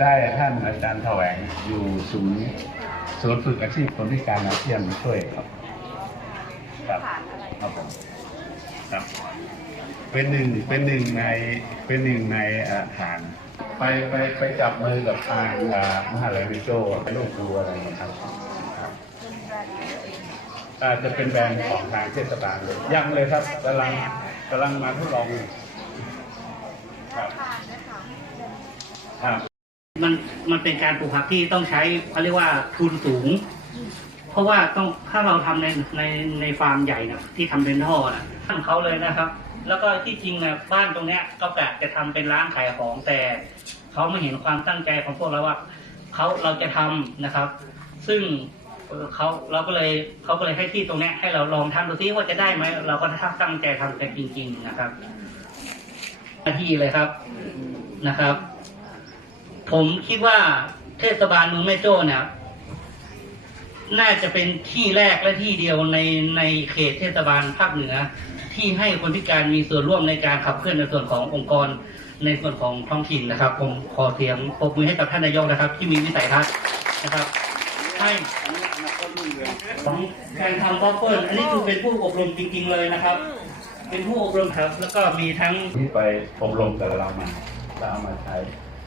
ได้ท่านอาจารย์แถวงอยู่ศูนย์ศูนย์ฝึกอาชีพคนพิการอาเซียนมาช่วยครับ ครับครับผมครับ เป็นหนึ่งเป็นหนึ่งในเป็นหนึ่งในอาฐานไปไปไปจับมือกับทางอ่ามหาลัยวิโจไปลูกดูอะไรนะครับ อาจจะเป็นแบรนด์ของทางเทศบาลยยังเลยครับกำลังกำลังมาทดลองอยู่ครับครับมันมันเป็นการปลูกผักที่ต้องใช้เขาเรียกว่าทุนสูง เพราะว่าต้องถ้าเราทำในในในฟาร์มใหญ่นะที่ทำเป็นท่อนะทำเขาเลยนะครับ แล้วก็ที่จริงนะบ้านตรงเนี้ยก็กะจะทำเป็นร้านขายของแต่เขาไม่เห็นความตั้งใจของพวกเราว่าเขาเราจะทำนะครับ ซึ่ง เขาเราก็เลยเขาก็เลยให้ที่ตรงเนี้ยให้เราลองทำดูซิว่าจะได้ไหมเราก็ถ้าตั้งใจทำกันจริง ๆ นะครับหน้าที่เลยครับนะครับ ผมคิดว่าเทศบาลเมืองแม่โจ้เนี่ยน่าจะเป็นที่แรกและที่เดียวในในเขตเทศบาลภาคเหนือ ที่ให้คนพิการมีส่วนร่วมในการขับเคลื่อนในส่วนขององค์กรในส่วนของท้องถิ่นนะครับ ผมขอเสียงปรบมือให้กับท่านนายกนะครับ ที่มีวิสัยทัศน์นะครับ ให้ของการทำบัฟเฟอร์อันนี้คือเป็นผู้อบรมจริง ๆ เลยนะครับ เป็นผู้อบรมครับ แล้วก็มีทั้งที่ไปอบรมกับเรามาแล้วเอามาใช้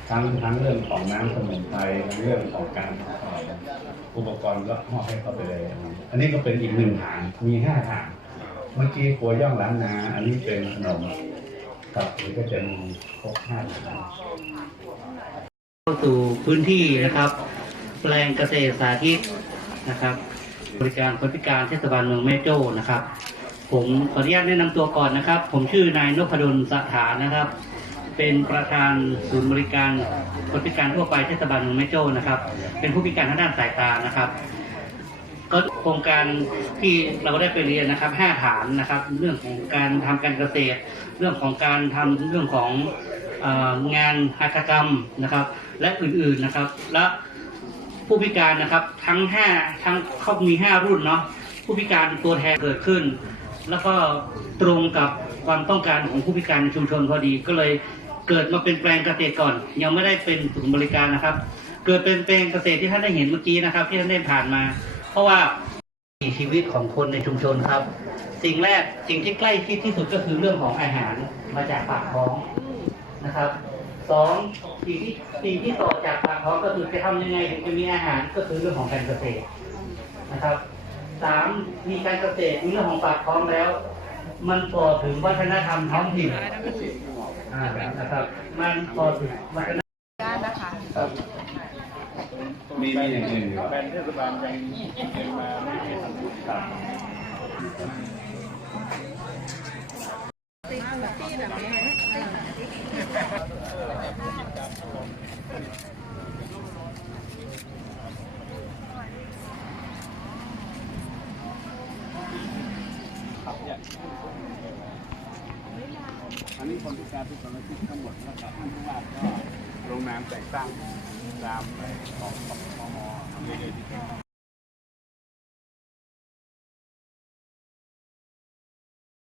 ทั้งทั้งเรื่องของน้ำสมุนไพรเรื่องของการประกอบอุปกรณ์ก็มอบให้เขาไปเลย อันนี้ก็เป็นอีกหนึ่งฐานมีห้าฐานเมื่อกี้ครัวย่องล้านนา อันนี้เป็นขนมครับนี่ก็จะมีครบห้าฐานเข้าสู่พื้นที่นะครับ แปลงเกษตรสาธิตนะครับ บริการคนพิการเทศบาลเมืองแม่โจ้นะครับ ผมขออนุญาตแนะนำตัวก่อนนะครับ ผมชื่อนายนพดลสถานนะครับ เป็นประธานศูนย์บริการคนพิการทั่วไปเทศบาลเมืองแม่โจ้นะครับ เป็นผู้พิการทางด้านสายตานะครับก็โครงการที่เราได้ไปเรียนนะครับห้าฐานนะครับ เรื่องของการทำการเกษตร เรื่องของการทำเรื่องของงานหัตถกรรมนะครับ และอื่นๆนะครับ และ ผู้พิการนะครับทั้งห้าทั้งเขามีห้ารุ่นเนาะผู้พิการตัวแทนเกิดขึ้น แล้วก็ตรงกับความต้องการของผู้พิการในชุมชนพอดีก็เลยเกิดมาเป็นแปลงเกษตรก่อน ยังไม่ได้เป็นศูนย์บริการนะครับ เกิดเป็นแปลงเกษตรที่ท่านได้เห็นเมื่อกี้นะครับ ที่ท่านได้ผ่านมา เพราะว่าชีวิตของคนในชุมชนครับ สิ่งแรกสิ่งที่ใกล้ชิดที่สุดก็คือเรื่องของอาหารมาจากปากท้องนะครับ สองสิ่งที่สิ่งที่ต่อจากปากท้องก็คือจะทำยังไงถึงจะมีอาหารก็คือเรื่องของการเกษตรนะครับสามมีการเกษตรมีเรื่องของปากท้องแล้ว มันต่อถึงวัฒนธรรมท้องถิ่นนะครับ มันต่อถึงวัฒนธรรมีมีอย่างอื่นอยู่แบนเทศบาลยังยังมาไม่เห็นครับ อันนี้คนพิการทุกคนที่ทั้งหมดนะครับท่านผู้ว่าก็ลงนามแต่งตั้งตามของ